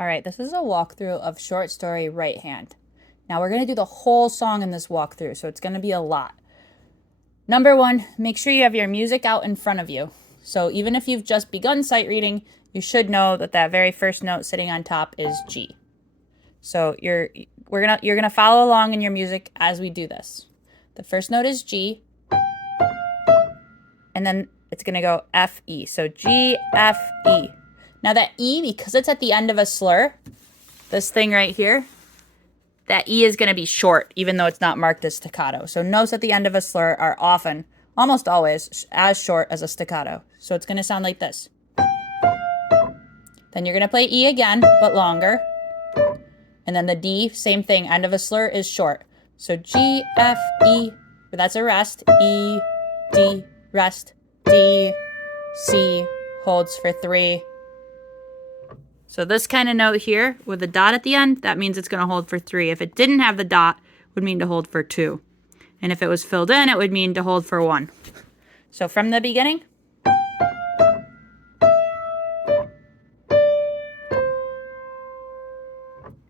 All right, this is a walkthrough of short story Right Hand. Now we're going to do the whole song in this walkthrough, so it's going to be a lot. Number one, make sure you have your music out in front of you. So even if you've just begun sight reading, you should know that that very first note sitting on top is G. So you're gonna follow along in your music as we do this. The first note is G, and then it's gonna go F E. So G F E. Now that E, because it's at the end of a slur, this thing right here, that E is gonna be short, even though it's not marked as staccato. So notes at the end of a slur are often, almost always, as short as a staccato. So it's gonna sound like this. Then you're gonna play E again, but longer. And then the D, same thing, end of a slur is short. So G, F, E, that's a rest. E, D, rest. D, C, holds for 3. So this kind of note here with a dot at the end, that means it's going to hold for 3. If it didn't have the dot, it would mean to hold for 2. And if it was filled in, it would mean to hold for 1. So from the beginning.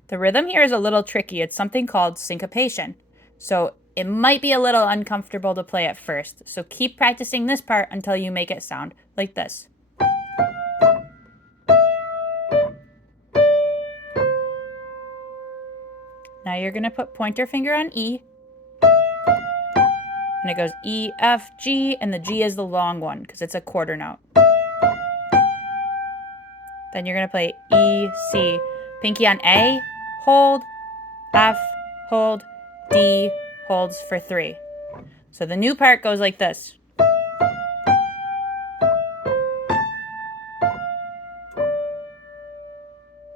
The rhythm here is a little tricky. It's something called syncopation. So it might be a little uncomfortable to play at first. So keep practicing this part until you make it sound like this. Now you're going to put pointer finger on E. And it goes E, F, G, and the G is the long one because it's a quarter note. Then you're going to play E, C. Pinky on A, hold, F, hold, D, holds for 3. So the new part goes like this.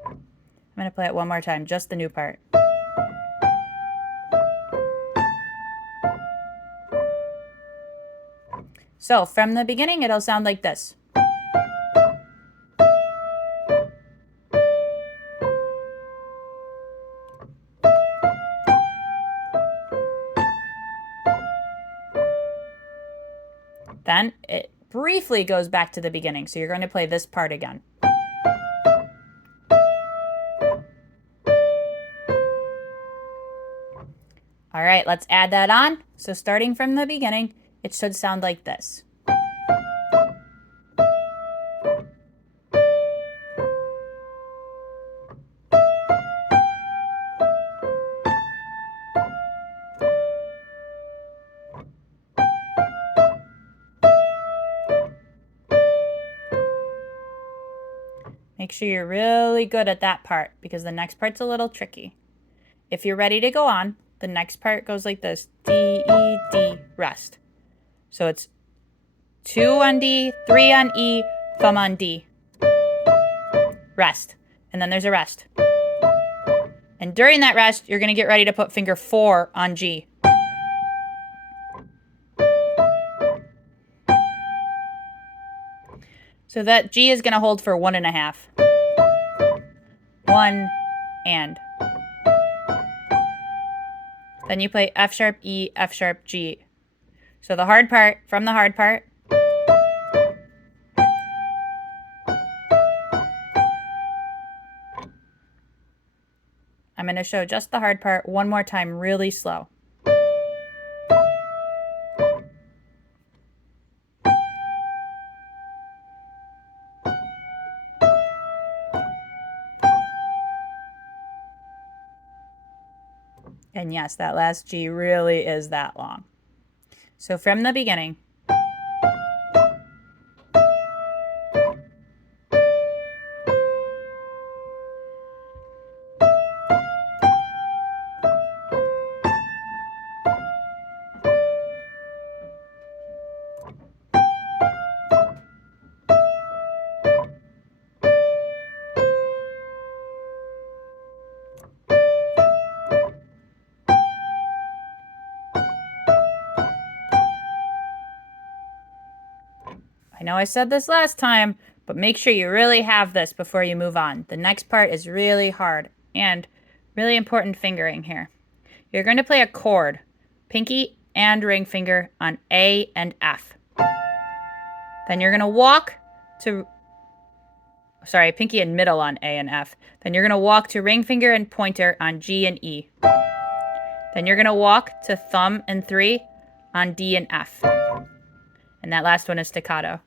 I'm going to play it one more time, just the new part. So from the beginning, it'll sound like this. Then it briefly goes back to the beginning. So you're going to play this part again. All right, let's add that on. So starting from the beginning, it should sound like this. Make sure you're really good at that part because the next part's a little tricky. If you're ready to go on, the next part goes like this. D, E, D, rest. So it's 2 on D, 3 on E, thumb on D. Rest. And then there's a rest. And during that rest, you're going to get ready to put finger 4 on G. So that G is going to hold for 1.5. 1 and. Then you play F sharp, E, F sharp, G. So the hard part, from the hard part. I'm going to show just the hard part one more time really slow. And yes, that last G really is that long. So from the beginning. I know I said this last time, but make sure you really have this before you move on. The next part is really hard and really important fingering here. You're going to play a chord, pinky and ring finger on A and F. Then you're going to walk to sorry, pinky and middle on A and F. Then you're going to walk to ring finger and pointer on G and E. Then you're going to walk to thumb and 3 on D and F. And that last one is staccato.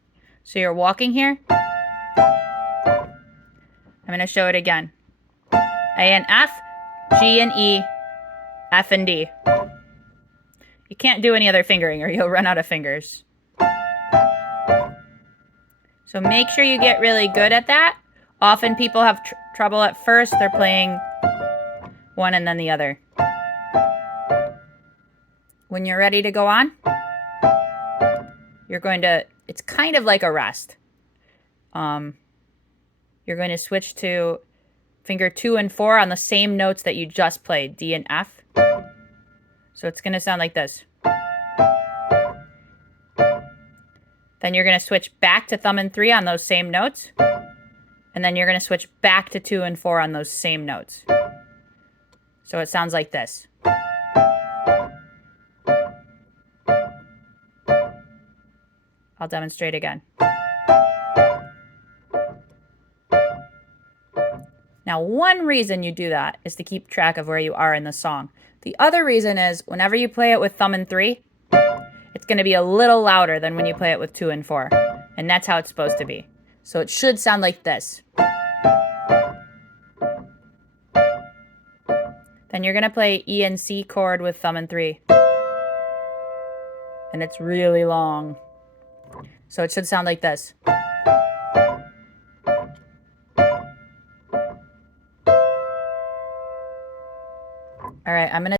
So you're walking here. I'm going to show it again. A and F, G and E, F and D. You can't do any other fingering or you'll run out of fingers. So make sure you get really good at that. Often people have trouble at first. They're playing one and then the other. When you're ready to go on, you're going to, it's kind of like a rest. You're going to switch to finger 2 and 4 on the same notes that you just played, D and F. So it's going to sound like this. Then you're going to switch back to thumb and 3 on those same notes. And then you're going to switch back to 2 and 4 on those same notes. So it sounds like this. I'll demonstrate again. Now, one reason you do that is to keep track of where you are in the song. The other reason is whenever you play it with thumb and 3, it's going to be a little louder than when you play it with 2 and 4. And that's how it's supposed to be. So it should sound like this. Then you're going to play E and C chord with thumb and 3. And it's really long. So it should sound like this.